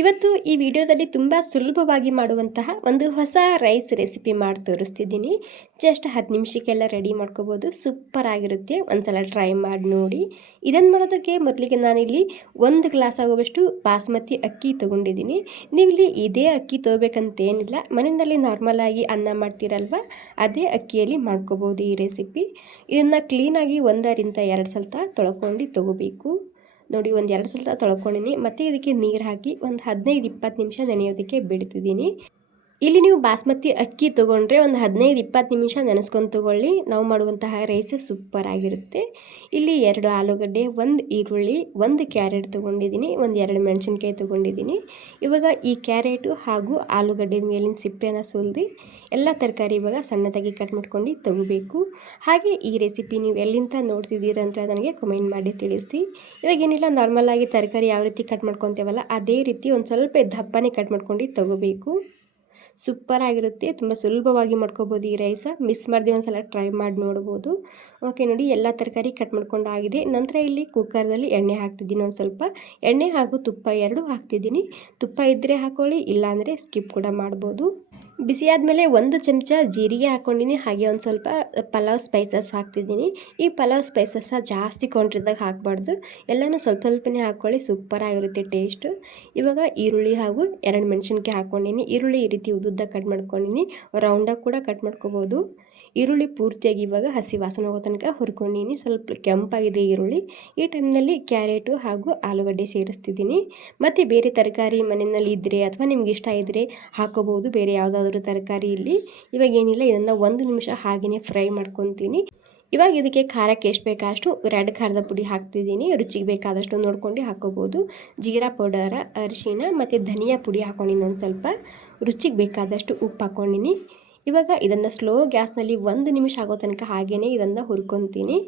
ಇವತ್ತು ಈ ವಿಡಿಯೋದಲ್ಲಿ ತುಂಬ ಸುಲಭವಾಗಿ ಮಾಡುವಂತಹ ಒಂದು ಹೊಸ ರೈಸ್ ರೆಸಿಪಿ ಮಾಡಿ ತೋರಿಸ್ತಿದ್ದೀನಿ. ಜಸ್ಟ್ 10 ನಿಮಿಷಕ್ಕೆಲ್ಲ ರೆಡಿ ಮಾಡ್ಕೋಬೋದು. ಸೂಪರ್ ಆಗಿರುತ್ತೆ. ಒಂದ್ಸಲ ಟ್ರೈ ಮಾಡಿ ನೋಡಿ. ಇದನ್ನು ಮಾಡೋದಕ್ಕೆ ಮೊದಲಿಗೆ ನಾನಿಲ್ಲಿ 1 ಗ್ಲಾಸ್ ಆಗುವಷ್ಟು ಬಾಸ್ಮತಿ ಅಕ್ಕಿ ತೊಗೊಂಡಿದ್ದೀನಿ. ನೀವಿಲ್ಲಿ ಇದೇ ಅಕ್ಕಿ ತೊಗೋಬೇಕಂತೇನಿಲ್ಲ. ಮನೆಯಲ್ಲಿ ನಾರ್ಮಲ್ ಆಗಿ ಅನ್ನ ಮಾಡ್ತೀರಲ್ವ, ಅದೇ ಅಕ್ಕಿಯಲ್ಲಿ ಮಾಡ್ಕೋಬೋದು ಈ ರೆಸಿಪಿ. ಇದನ್ನು ಕ್ಲೀನಾಗಿ 1 ರಿಂದ 2 ಸಲ ತೊಳ್ಕೊಂಡು ತೊಗೋಬೇಕು. ನೋಡಿ, 1-2 ಸಲ ತೊಳ್ಕೊಂಡಿನಿ. ಮತ್ತು ಇದಕ್ಕೆ ನೀರು ಹಾಕಿ ಒಂದು 15-20 ನಿಮಿಷ ನೆನೆಯೋದಕ್ಕೆ ಬಿಡ್ತಿದ್ದೀನಿ. ಇಲ್ಲಿ ನೀವು ಬಾಸ್ಮತಿ ಅಕ್ಕಿ ತೊಗೊಂಡ್ರೆ ಒಂದು 15-20 ನಿಮಿಷ ನೆನೆಸ್ಕೊಂಡು ತೊಗೊಳ್ಳಿ. ನಾವು ಮಾಡುವಂತಹ ರೈಸ್ ಸೂಪರ್ ಆಗಿರುತ್ತೆ. ಇಲ್ಲಿ 2 ಆಲೂಗಡ್ಡೆ, 1 ಈರುಳ್ಳಿ, 1 ಕ್ಯಾರೆಟ್ ತೊಗೊಂಡಿದ್ದೀನಿ, 2 ಮೆಣಸಿನ್ಕಾಯಿ ತೊಗೊಂಡಿದ್ದೀನಿ. ಇವಾಗ ಈ ಕ್ಯಾರೆಟು ಹಾಗೂ ಆಲೂಗಡ್ಡೆ ಮೇಲಿನ ಸಿಪ್ಪೆನ ಸುಲಿದು ಎಲ್ಲ ತರಕಾರಿ ಇವಾಗ ಸಣ್ಣದಾಗಿ ಕಟ್ ಮಾಡ್ಕೊಂಡು ತೊಗೋಬೇಕು. ಹಾಗೆ ಈ ರೆಸಿಪಿ ನೀವು ಎಲ್ಲಿಂದ ನೋಡ್ತಿದ್ದೀರ ಅಂತ ನನಗೆ ಕಮೆಂಟ್ ಮಾಡಿ ತಿಳಿಸಿ. ಇವಾಗೇನಿಲ್ಲ, ನಾರ್ಮಲಾಗಿ ತರಕಾರಿ ಯಾವ ರೀತಿ ಕಟ್ ಮಾಡ್ಕೊತೇವಲ್ಲ ಅದೇ ರೀತಿ ಒಂದು ಸ್ವಲ್ಪ ದಪ್ಪನೇ ಕಟ್ ಮಾಡ್ಕೊಂಡು ತೊಗೋಬೇಕು. ಸೂಪರ್ ಆಗಿರುತ್ತೆ. ತುಂಬ ಸುಲಭವಾಗಿ ಮಾಡ್ಕೋಬೋದು ಈ ರೈಸ. ಮಿಸ್ ಮಾಡದೆ ಒಂದು ಸಲ ಟ್ರೈ ಮಾಡಿ ನೋಡ್ಬೋದು. ಓಕೆ, ನೋಡಿ ಎಲ್ಲ ತರಕಾರಿ ಕಟ್ ಮಾಡ್ಕೊಂಡು ಆಗಿದೆ. ನಂತರ ಇಲ್ಲಿ ಕುಕ್ಕರ್ದಲ್ಲಿ ಎಣ್ಣೆ ಹಾಕ್ತಿದ್ದೀನಿ. ಒಂದು ಸ್ವಲ್ಪ ಎಣ್ಣೆ ಹಾಗೂ ತುಪ್ಪ 2 ಹಾಕ್ತಿದ್ದೀನಿ. ತುಪ್ಪ ಇದ್ದರೆ ಹಾಕ್ಕೊಳ್ಳಿ, ಇಲ್ಲಾಂದರೆ ಸ್ಕಿಪ್ ಕೂಡ ಮಾಡ್ಬೋದು. ಬಿಸಿ ಆದಮೇಲೆ 1 ಚಮಚ ಜೀರಿಗೆ ಹಾಕ್ಕೊಂಡಿನಿ. ಹಾಗೆ ಒಂದು ಸ್ವಲ್ಪ ಪಲಾವ್ ಸ್ಪೈಸಸ್ ಹಾಕ್ತಿದ್ದೀನಿ. ಈ ಪಲಾವ್ ಸ್ಪೈಸಸ್ ಜಾಸ್ತಿ ಕ್ವಾಂಟಿಟಿದಾಗ ಹಾಕಬಾರ್ದು, ಎಲ್ಲನೂ ಸ್ವಲ್ಪನೇ ಹಾಕ್ಕೊಳ್ಳಿ. ಸೂಪರ್ ಆಗಿರುತ್ತೆ ಟೇಸ್ಟು. ಇವಾಗ ಈರುಳ್ಳಿ ಹಾಗೂ 2 ಮೆಣಸಿನ್ಕಾಯಿ ಹಾಕ್ಕೊಂಡಿನಿ. ಈರುಳ್ಳಿ ಈ ರೀತಿ ಉದ್ದುದ್ದ ಕಟ್ ಮಾಡ್ಕೊಂಡಿನಿ. ರೌಂಡಾಗಿ ಕೂಡ ಕಟ್ ಮಾಡ್ಕೋಬೋದು. ಈರುಳ್ಳಿ ಪೂರ್ತಿಯಾಗಿ ಇವಾಗ ಹಸಿ ವಾಸನೆ ಹೋಗೋ ತನಕ ಹುರ್ಕೊಂಡಿನಿ. ಸ್ವಲ್ಪ ಕೆಂಪಾಗಿದೆ ಈರುಳ್ಳಿ. ಈ ಟೈಮ್ನಲ್ಲಿ ಕ್ಯಾರೆಟು ಹಾಗೂ ಆಲೂಗಡ್ಡೆ ಸೇರಿಸ್ತಿದ್ದೀನಿ. ಮತ್ತು ಬೇರೆ ತರಕಾರಿ ಮನೆಯಲ್ಲಿ ಇದ್ದರೆ ಅಥವಾ ನಿಮ್ಗೆ ಇಷ್ಟ ಇದ್ದರೆ ಹಾಕೋಬೋದು, ಬೇರೆ ಯಾವುದಾದ್ರೂ ತರಕಾರಿ. ಇಲ್ಲಿ ಇವಾಗ ಏನಿಲ್ಲ, ಇದನ್ನು 1 ನಿಮಿಷ ಹಾಗೆಯೇ ಫ್ರೈ ಮಾಡ್ಕೊತೀನಿ. ಇವಾಗ ಇದಕ್ಕೆ ಖಾರಕ್ಕೆ ಎಷ್ಟು ಬೇಕಷ್ಟು ರೆಡ್ ಖಾರದ ಪುಡಿ ಹಾಕ್ತಿದ್ದೀನಿ. ರುಚಿಗೆ ಬೇಕಾದಷ್ಟು ನೋಡ್ಕೊಂಡು ಹಾಕೋಬೋದು. ಜೀರಾ ಪೌಡರ, ಅರಿಶಿಣ ಮತ್ತು ಧನಿಯಾ ಪುಡಿ ಹಾಕ್ಕೊಂಡಿನಿ. ಒಂದು ಸ್ವಲ್ಪ ರುಚಿಗೆ ಬೇಕಾದಷ್ಟು ಉಪ್ಪು ಹಾಕ್ಕೊಂಡಿನಿ. ಇವಾಗ ಇದನ್ನು ಸ್ಲೋ ಗ್ಯಾಸ್ನಲ್ಲಿ 1 ನಿಮಿಷ ಆಗೋ ತನಕ ಹಾಗೆಯೇ ಇದನ್ನು ಹುರ್ಕೊತೀನಿ.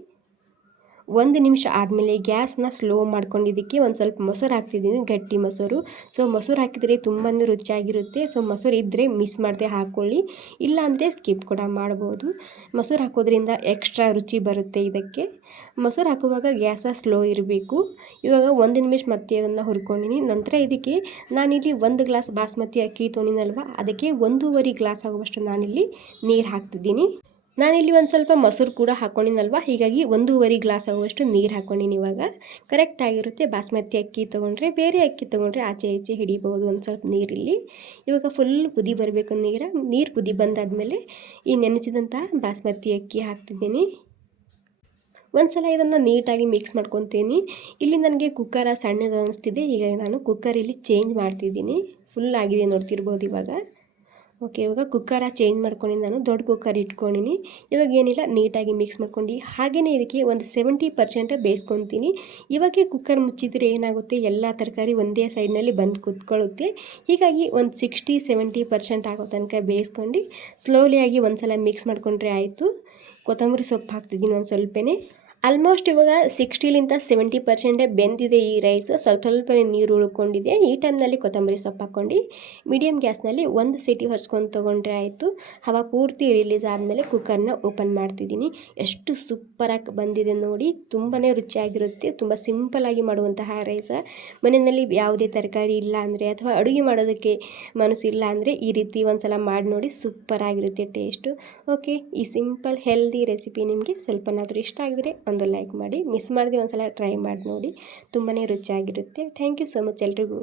1 ನಿಮಿಷ ಆದಮೇಲೆ ಗ್ಯಾಸ್ನ ಸ್ಲೋ ಮಾಡ್ಕೊಂಡಿದ್ದಕ್ಕೆ ಒಂದು ಸ್ವಲ್ಪ ಮೊಸರು ಹಾಕ್ತಿದ್ದೀನಿ, ಗಟ್ಟಿ ಮೊಸರು. ಸೊ ಮೊಸರು ಹಾಕಿದರೆ ತುಂಬಾ ರುಚಿಯಾಗಿರುತ್ತೆ. ಸೊ ಮೊಸರು ಇದ್ದರೆ ಮಿಸ್ ಮಾಡದೆ ಹಾಕ್ಕೊಳ್ಳಿ, ಇಲ್ಲಾಂದರೆ ಸ್ಕಿಪ್ ಕೂಡ ಮಾಡ್ಬೋದು. ಮೊಸರು ಹಾಕೋದ್ರಿಂದ ಎಕ್ಸ್ಟ್ರಾ ರುಚಿ ಬರುತ್ತೆ ಇದಕ್ಕೆ. ಮೊಸರು ಹಾಕುವಾಗ ಗ್ಯಾಸ ಸ್ಲೋ ಇರಬೇಕು. ಇವಾಗ 1 ನಿಮಿಷ ಮತ್ತೆ ಅದನ್ನು ಹುರ್ಕೊಂಡಿನಿ. ನಂತರ ಇದಕ್ಕೆ ನಾನಿಲ್ಲಿ 1 ಗ್ಲಾಸ್ ಬಾಸ್ಮತಿ ಅಕ್ಕಿ ತೊಗೊಂಡಿನಲ್ವ, ಅದಕ್ಕೆ 1.5 ಗ್ಲಾಸ್ ಆಗುವಷ್ಟು ನಾನಿಲ್ಲಿ ನೀರು ಹಾಕ್ತಿದ್ದೀನಿ. ನಾನಿಲ್ಲಿ ಒಂದು ಸ್ವಲ್ಪ ಮೊಸರು ಕೂಡ ಹಾಕ್ಕೊಂಡಿನಲ್ವ, ಹೀಗಾಗಿ 1.5 ಗ್ಲಾಸ್ ಆಗುವಷ್ಟು ನೀರು ಹಾಕ್ಕೊಂಡಿನಿ. ಇವಾಗ ಕರೆಕ್ಟಾಗಿರುತ್ತೆ. ಬಾಸ್ಮತಿ ಅಕ್ಕಿ ತೊಗೊಂಡ್ರೆ, ಬೇರೆ ಅಕ್ಕಿ ತೊಗೊಂಡ್ರೆ ಆಚೆ ಈಚೆ ಹಿಡಿಬೋದು ಒಂದು ಸ್ವಲ್ಪ ನೀರಿಲ್ಲಿ. ಇವಾಗ ಫುಲ್ ಕುದಿ ಬರಬೇಕು ನೀರು ಕುದಿ ಬಂದಾದಮೇಲೆ ಈ ನೆನೆಸಿದಂಥ ಬಾಸ್ಮತಿ ಅಕ್ಕಿ ಹಾಕ್ತಿದ್ದೀನಿ. ಒಂದು ಸಲ ಇದನ್ನು ನೀಟಾಗಿ ಮಿಕ್ಸ್ ಮಾಡ್ಕೊತೀನಿ. ಇಲ್ಲಿ ನನಗೆ ಕುಕ್ಕರ ಸಣ್ಣದು ಅನ್ನಿಸ್ತಿದೆ, ಹೀಗಾಗಿ ನಾನು ಕುಕ್ಕರ್ ಇಲ್ಲಿ ಚೇಂಜ್ ಮಾಡ್ತಿದ್ದೀನಿ. ಫುಲ್ ಆಗಿದೆ ನೋಡ್ತಿರ್ಬೋದು ಇವಾಗ. ಓಕೆ, ಇವಾಗ ಕುಕ್ಕರ ಚೇಂಜ್ ಮಾಡ್ಕೊಂಡು ನಾನು ದೊಡ್ಡ ಕುಕ್ಕರ್ ಇಟ್ಕೊಂಡಿನಿ. ಇವಾಗ ಏನಿಲ್ಲ, ನೀಟಾಗಿ ಮಿಕ್ಸ್ ಮಾಡ್ಕೊಂಡು ಹಾಗೆಯೇ ಇದಕ್ಕೆ ಒಂದು 70% ಬೇಯಿಸ್ಕೊತೀನಿ. ಇವಾಗೆ ಕುಕ್ಕರ್ ಮುಚ್ಚಿದರೆ ಏನಾಗುತ್ತೆ, ಎಲ್ಲ ತರಕಾರಿ ಒಂದೇ ಸೈಡ್ನಲ್ಲಿ ಬಂದು ಕುತ್ಕೊಳ್ಳುತ್ತೆ. ಹೀಗಾಗಿ ಒಂದು 60-70% ಆಗೋ ತನಕ ಬೇಯಿಸ್ಕೊಂಡು ಸ್ಲೋಲಿಯಾಗಿ ಒಂದು ಸಲ ಮಿಕ್ಸ್ ಮಾಡಿಕೊಂಡ್ರೆ ಆಯಿತು. ಕೊತ್ತಂಬರಿ ಸೊಪ್ಪು ಹಾಕ್ತಿದ್ದೀನಿ ಒಂದು ಸ್ವಲ್ಪನೇ. ಆಲ್ಮೋಸ್ಟ್ ಇವಾಗ 60-70% ಬೆಂದಿದೆ ಈ ರೈಸ್. ಸ್ವಲ್ಪ ನೀರು ಉಳ್ಕೊಂಡಿದೆ. ಈ ಟೈಮ್ನಲ್ಲಿ ಕೊತ್ತಂಬರಿ ಸೊಪ್ಪು ಹಾಕ್ಕೊಂಡು ಮೀಡಿಯಮ್ ಗ್ಯಾಸ್ನಲ್ಲಿ 1 ಸೀಟಿ ಹೊರ್ಸ್ಕೊಂಡು ತೊಗೊಂಡ್ರೆ ಆಯಿತು. ಹವಾ ಪೂರ್ತಿ ರಿಲೀಸ್ ಆದಮೇಲೆ ಕುಕ್ಕರ್ನ ಓಪನ್ ಮಾಡ್ತಿದ್ದೀನಿ. ಎಷ್ಟು ಸೂಪರಾಗಿ ಬಂದಿದೆ ನೋಡಿ. ತುಂಬಾ ರುಚಿಯಾಗಿರುತ್ತೆ. ತುಂಬ ಸಿಂಪಲಾಗಿ ಮಾಡುವಂತಹ ರೈಸ. ಮನೆಯಲ್ಲಿ ಯಾವುದೇ ತರಕಾರಿ ಇಲ್ಲ ಅಂದರೆ ಅಥವಾ ಅಡುಗೆ ಮಾಡೋದಕ್ಕೆ ಮನಸ್ಸು ಇಲ್ಲ ಅಂದರೆ ಈ ರೀತಿ ಒಂದು ಸಲ ಮಾಡಿ ನೋಡಿ. ಸೂಪರಾಗಿರುತ್ತೆ ಟೇಸ್ಟು. ಓಕೆ, ಈ ಸಿಂಪಲ್ ಹೆಲ್ದಿ ರೆಸಿಪಿ ನಿಮಗೆ ಸ್ವಲ್ಪನಾದರೂ ಇಷ್ಟ ಆಗಿದ್ರೆ ಒಂದು ಲೈಕ್ ಮಾಡಿ. ಮಿಸ್ ಮಾಡದೆ ಒಂದು ಸಲ ಟ್ರೈ ಮಾಡಿ ನೋಡಿ. ತುಂಬಾ ರುಚಿಯಾಗಿರುತ್ತೆ. ಥ್ಯಾಂಕ್ ಯು ಸೊ ಮಚ್ ಎಲ್ರಿಗೂ.